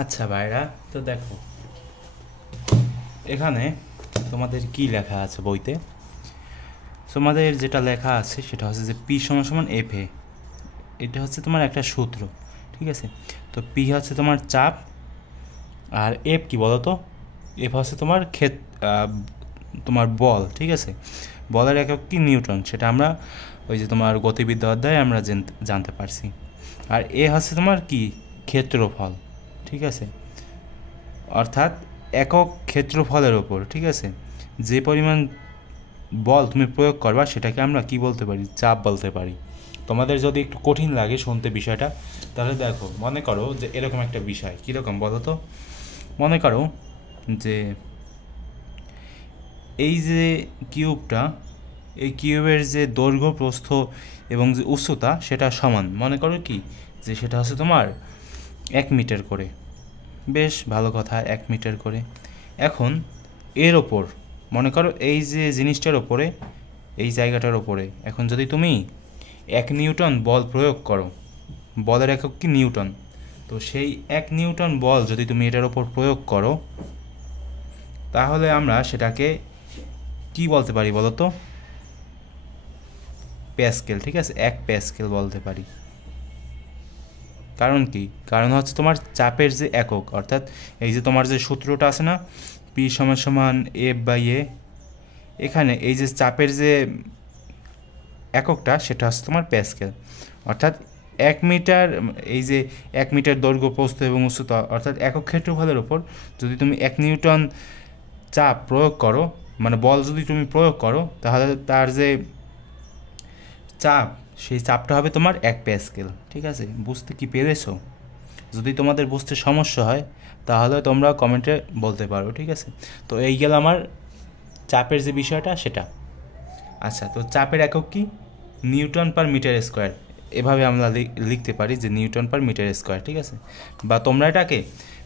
আচ্ছা ভাইরা, তো দেখো এখানে তোমাদের কি লেখা আছে বইতে। তোমাদের যেটা লেখা আছে সেটা হচ্ছে যে পি সমান সমান এফ এ। এটা হচ্ছে তোমার একটা সূত্র, ঠিক আছে। তো পি হচ্ছে তোমার চাপ, আর এফ কি বলো তো? এফ হচ্ছে তোমার তোমার বল, ঠিক আছে। বলের একক কি? নিউটন। সেটা আমরা ওই যে তোমার গতিবিদ্যা অধ্যায়ে আমরা জানতে পারছি। আর এ হচ্ছে তোমার কি? ক্ষেত্রফল, ঠিক আছে। অর্থাৎ একক ক্ষেত্রফলের ওপর, ঠিক আছে, যে পরিমাণ বল তুমি প্রয়োগ করবা সেটাকে আমরা কি বলতে পারি? চাপ বলতে পারি। তোমাদের যদি একটু কঠিন লাগে শুনতে বিষয়টা, তাহলে দেখো, মনে করো যে এরকম একটা বিষয়। কীরকম বলো তো? মনে করো যে এই যে কিউবটা, এই কিউবের যে দৈর্ঘ্য, প্রস্থ এবং যে উচ্চতা সেটা সমান। মনে করো কি যে সেটা হচ্ছে তোমার 1 মিটার করে। বেশ ভালো কথা, 1 মিটার করে। এখন এর ওপর মনে করো এই যে জিনিসটার ওপরে, এই জায়গাটার ওপরে এখন যদি তুমি 1 নিউটন বল প্রয়োগ করো, বলের একক কি? নিউটন। তো সেই 1 নিউটন বল যদি তুমি এটার ওপর প্রয়োগ করো, তাহলে আমরা সেটাকে কি বলতে পারি বলো তো? প্যাসকেল, ঠিক আছে, 1 প্যাসকেল বলতে পারি। কারণ কি? কারণ হচ্ছে তোমার চাপের যে একক, অর্থাৎ এই যে তোমার যে সূত্রটা আছে না, পি সমান সমান এফ বাই এ, এখানে এই যে চাপের যে এককটা সেটা হচ্ছে তোমার প্যাসকেল। অর্থাৎ 1 মিটার, এই যে 1 মিটার দৈর্ঘ্য, প্রস্থ এবং উচ্চতা, অর্থাৎ একক ক্ষেত্রফলের ওপর যদি তুমি 1 নিউটন চাপ প্রয়োগ করো, মানে বল যদি তুমি প্রয়োগ করো, তাহলে তার যে চাপ, সেই চাপটা হবে তোমার 1 প্যাসকেল, ঠিক আছে। বুঝতে কি পেরেছো? যদি তোমাদের বুঝতে সমস্যা হয় তাহলে তোমরা কমেন্টে বলতে পারো, ঠিক আছে। তো এই গেল আমার চাপের যে বিষয়টা সেটা। আচ্ছা, তো চাপের একক কি? Newton per metre square. এভাবে আমরা লিখতে পারি যে নিউটন পার মিটার স্কোয়ার, ঠিক আছে। বা তোমরা এটাকে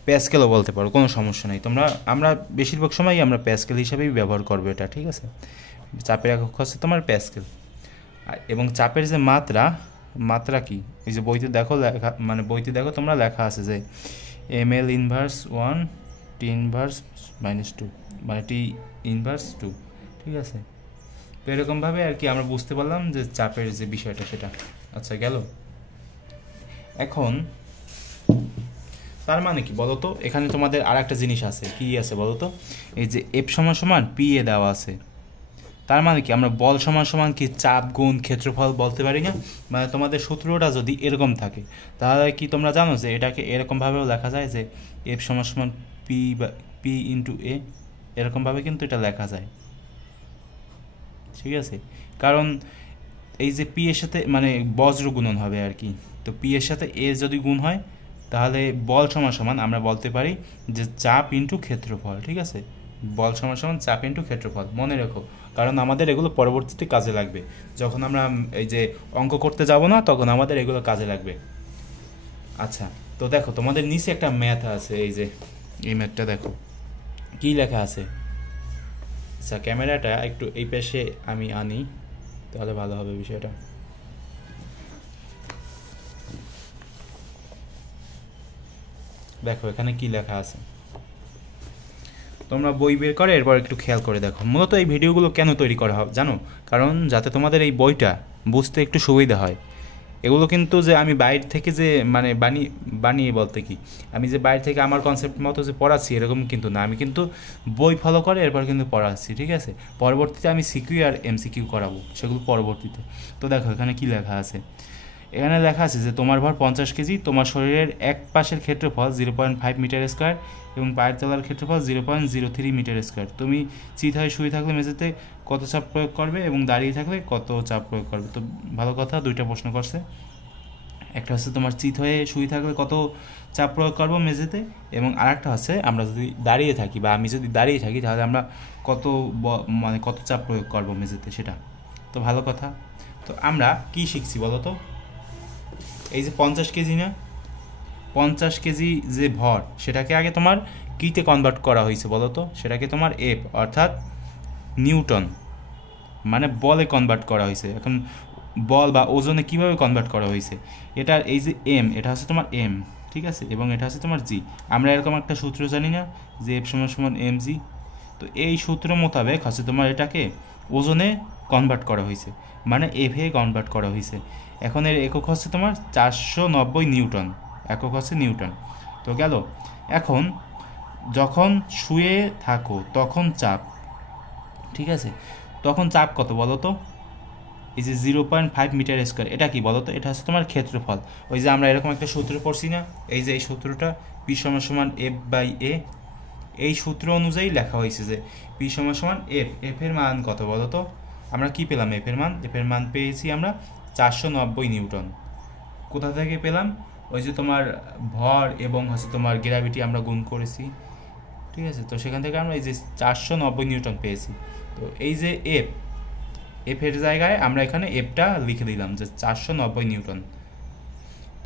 প্যাসকেলও বলতে পারো, কোনো সমস্যা নেই। আমরা বেশিরভাগ সময়ই আমরা প্যাসকেল হিসাবেই ব্যবহার করবো এটা, ঠিক আছে। চাপের একক হচ্ছে তোমার প্যাসকেল। এবং চাপের যে মাত্রা কি? এই যে বইতে দেখো লেখা, মানে বইতে দেখো তোমরা লেখা আছে যে ml ইনভার্স 1 টি ইনভার্স -2, মানে টি ইনভার্স 2, ঠিক আছে। তো এরকমভাবে আর কি আমরা বুঝতে পারলাম যে চাপের যে বিষয়টা সেটা। আচ্ছা, গেল। এখন তার মানে কি বলো তো? এখানে তোমাদের আর একটা জিনিস আছে, কি আছে বলো তো? এই যে এফ সমান সমান পি এ দেওয়া আছে। তার মানে কি আমরা বল সমান সমান কি চাপ গুণ ক্ষেত্রফল বলতে পারি না? মানে তোমাদের সূত্রটা যদি এরকম থাকে, তাহলে কি তোমরা জানো যে এটাকে এরকমভাবেও লেখা যায় যে এফ সমান সমান পি ইন্টু এ, এরকমভাবে কিন্তু এটা লেখা যায়, ঠিক আছে। কারণ এই যে পি এর সাথে মানে বজ্র গুণন হবে আর কি। তো পি এর সাথে এ যদি গুণ হয়, তাহলে বল সমান সমান আমরা বলতে পারি যে চাপ ইন্টু ক্ষেত্রফল, ঠিক আছে। বল সমান সমান চাপ ইন্টু ক্ষেত্রফল, মনে রেখো। কারণ আমাদের এগুলো পরবর্তীতে কাজে লাগবে। যখন আমরা এই যে অঙ্ক করতে যাব না, তখন আমাদের এগুলো কাজে লাগবে। আচ্ছা, তো দেখো তোমাদের নিচে একটা ম্যাথ আছে, এই যে এই ম্যাথটা দেখো কি লেখা আছে। আচ্ছা, ক্যামেরাটা একটু এই পাশে আমি আনি, তাহলে ভালো হবে বিষয়টা। দেখো এখানে কি লেখা আছে, তোমরা বই বের করে এরপর একটু খেয়াল করে দেখো। মূলত এই ভিডিওগুলো কেন তৈরি করা হয় জানো? কারণ যাতে তোমাদের এই বইটা বুঝতে একটু সুবিধা হয়। এগুলো কিন্তু যে আমি বাইরে থেকে যে মানে বানিয়ে বলতে কি, আমি যে বাইরে থেকে আমার কনসেপ্ট মতো যে পড়াচ্ছি এরকম কিন্তু না। আমি কিন্তু বই ফলো করে এরপর কিন্তু পড়াচ্ছি, ঠিক আছে। পরবর্তীতে আমি সিকিউ আর এমসিকিউ করাবো, সেগুলো পরবর্তীতে। তো দেখো এখানে কি লেখা আছে। এখানে লেখা আছে যে তোমার ভর 50 কেজি, তোমার শরীরের এক পাশের ক্ষেত্রফল 0.5 মিটার স্কোয়ার এবং পায়ের তলার ক্ষেত্রফল 0.03 মিটার স্কোয়ার। তুমি চিত হয়ে শুয়ে থাকলে মেঝেতে কত চাপ প্রয়োগ করবে এবং দাঁড়িয়ে থাকলে কত চাপ প্রয়োগ করবে? তো ভালো কথা, দুইটা প্রশ্ন করছে। একটা হচ্ছে তোমার চিত হয়ে শুয়ে থাকলে কত চাপ প্রয়োগ করবো মেঝেতে, এবং আরেকটা হচ্ছে আমরা যদি দাঁড়িয়ে থাকি বা আমি যদি দাঁড়িয়ে থাকি তাহলে আমরা কত মানে কত চাপ প্রয়োগ করবো মেঝেতে, সেটা। তো ভালো কথা। তো আমরা কি শিখছি বলো তো? এই যে 50 কেজি না, 50 কেজি যে ভর, সেটাকে আগে তোমার কিতে কনভার্ট করা হয়েছে বলো তো? সেটাকে তোমার এফ অর্থাৎ নিউটন মানে বলে কনভার্ট করা হয়েছে। এখন বল বা ওজনে কিভাবে কনভার্ট করা হয়েছে, এটার এই যে এম, এটা হচ্ছে তোমার এম, ঠিক আছে, এবং এটা হচ্ছে তোমার জি। আমরা এরকম একটা সূত্র জানি না যে এফ সমান সমান এম জি, তো এই সূত্র মোতাবেক হচ্ছে তোমার এটাকে ওজনে কনভার্ট করা হয়েছে, মানে এভে কনভার্ট করা হয়েছে। এখন এর একক হচ্ছে তোমার 490 নিউটন, একক হচ্ছে নিউটন। তো গেল। এখন যখন শুয়ে থাকো তখন চাপ, ঠিক আছে, তখন চাপ কত বলো তো? এই যে 0.5 মিটার স্কোয়ার, এটা কি বলো তো? এটা হচ্ছে তোমার ক্ষেত্রফল। ওই যে আমরা এরকম একটা সূত্র পড়ছি না, এই যে এই সূত্রটা পি সমান সমান এফ বাই এ, এই সূত্র অনুযায়ী লেখা হয়েছে যে পি সমান সমান এফ, এফ এর মান কত বলো তো? আমরা কি পেলাম? এফ এর মান পেয়েছি আমরা 490 নিউটন। কোথা থেকে পেলাম? ওই যে তোমার ভর এবং হচ্ছে তোমার গ্র্যাভিটি আমরা গুণ করেছি, ঠিক আছে, তো সেখান থেকে আমরা এই যে 490 নিউটন পেয়েছি। তো এই যে এফ, এফের জায়গায় আমরা এখানে এফটা লিখে দিলাম যে 490 নিউটন।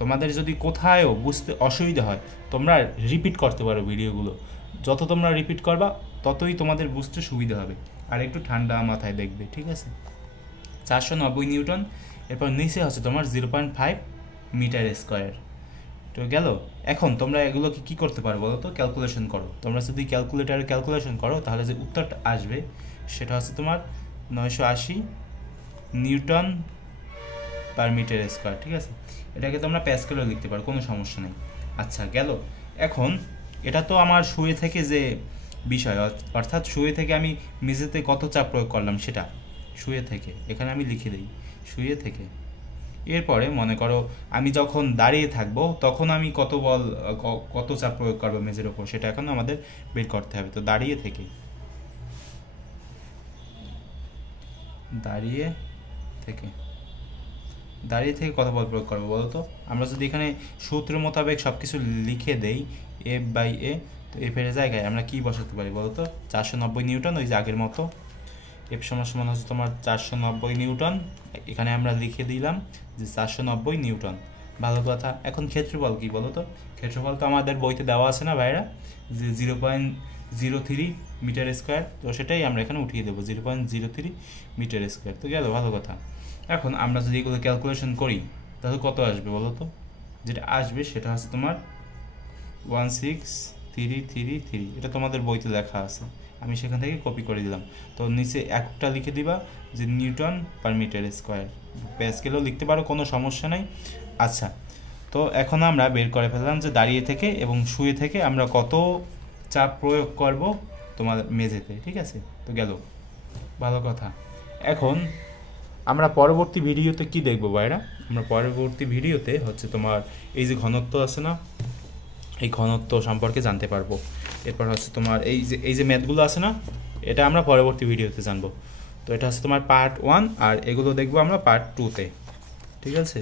তোমাদের যদি কোথায়ও বুঝতে অসুবিধা হয় তোমরা রিপিট করতে পারো ভিডিওগুলো, যত তোমরা রিপিট করবা ততই তোমাদের বুঝতে সুবিধা হবে, আর একটু ঠান্ডা মাথায় দেখবে, ঠিক আছে। 490 নিউটন, এরপর নিচে হচ্ছে তোমার 0.5 মিটার স্কোয়ার। তো গেল। এখন তোমরা এগুলোকে কী করতে পারো বলো তো? ক্যালকুলেশন করো। তোমরা যদি ক্যালকুলেটারে ক্যালকুলেশন করো তাহলে যে উত্তরটা আসবে সেটা হচ্ছে তোমার 980 নিউটন পার মিটার স্কোয়ার, ঠিক আছে। এটাকে তোমরা প্যাসকেলও লিখতে পারো, কোনো সমস্যা নেই। আচ্ছা গেল। এখন এটা তো আমার শুয়ে থেকে যে বিষয়, অর্থাৎ শুয়ে থেকে আমি মেঝেতে কত চাপ প্রয়োগ করলাম সেটা শুয়ে থেকে এখানে আমি লিখে দিই, শুয়ে থেকে। এরপরে মনে করো আমি যখন দাঁড়িয়ে থাকবো তখন আমি কত চাপ প্রয়োগ করবো মেঝের ওপর, সেটা এখন আমাদের বের করতে হবে। তো দাঁড়িয়ে থেকে কত বল প্রয়োগ করবো বলো তো? আমরা যদি এখানে সূত্র মোতাবেক সব কিছু লিখে দেই এফ বাই এ, তো এফ এর জায়গায় আমরা কি বসাতে পারি বলো তো? 490 নিউটন, ওই যে আগের মতো। এফ সমান হচ্ছে তোমার 490 নিউটন, এখানে আমরা লিখে দিলাম যে 490 নিউটন। ভালো কথা। এখন ক্ষেত্রফল কি বলো তো? ক্ষেত্রফল তো আমাদের বইতে দেওয়া আছে না ভাইরা, যে 0.03 মিটার স্কোয়ার, তো সেটাই আমরা এখানে উঠিয়ে দেবো 0.03 মিটার স্কোয়ার। তো গেল, ভালো কথা। এখন আমরা যদি এগুলো ক্যালকুলেশন করি তাহলে কত আসবে বলো তো? যেটা আসবে সেটা হচ্ছে তোমার 16333, এটা তোমাদের বইতে লেখা আছে, আমি সেখান থেকে কপি করে দিলাম। তো নিচে একটা লিখে দিবা যে নিউটন পার মিটার স্কোয়ার, প্যাসকেলও লিখতে পারো, কোনো সমস্যা নাই। আচ্ছা, তো এখন আমরা বের করে ফেললাম যে দাঁড়িয়ে থেকে এবং শুয়ে থেকে আমরা কত চাপ প্রয়োগ করব তোমার মেঝেতে, ঠিক আছে। তো গেল, ভালো কথা। এখন আমরা পরবর্তী ভিডিওতে কি দেখবো ভাইরা? আমরা পরবর্তী ভিডিওতে হচ্ছে তোমার এই যে ঘনত্ব আছে না, এই ঘনত্ব সম্পর্কে জানতে পারবো। এরপর হচ্ছে তোমার এই যে ম্যাথগুলো আছে না, এটা আমরা পরবর্তী ভিডিওতে জানবো। তো এটা হচ্ছে তোমার পার্ট 1, আর এগুলো দেখবো আমরা পার্ট 2-তে, ঠিক আছে।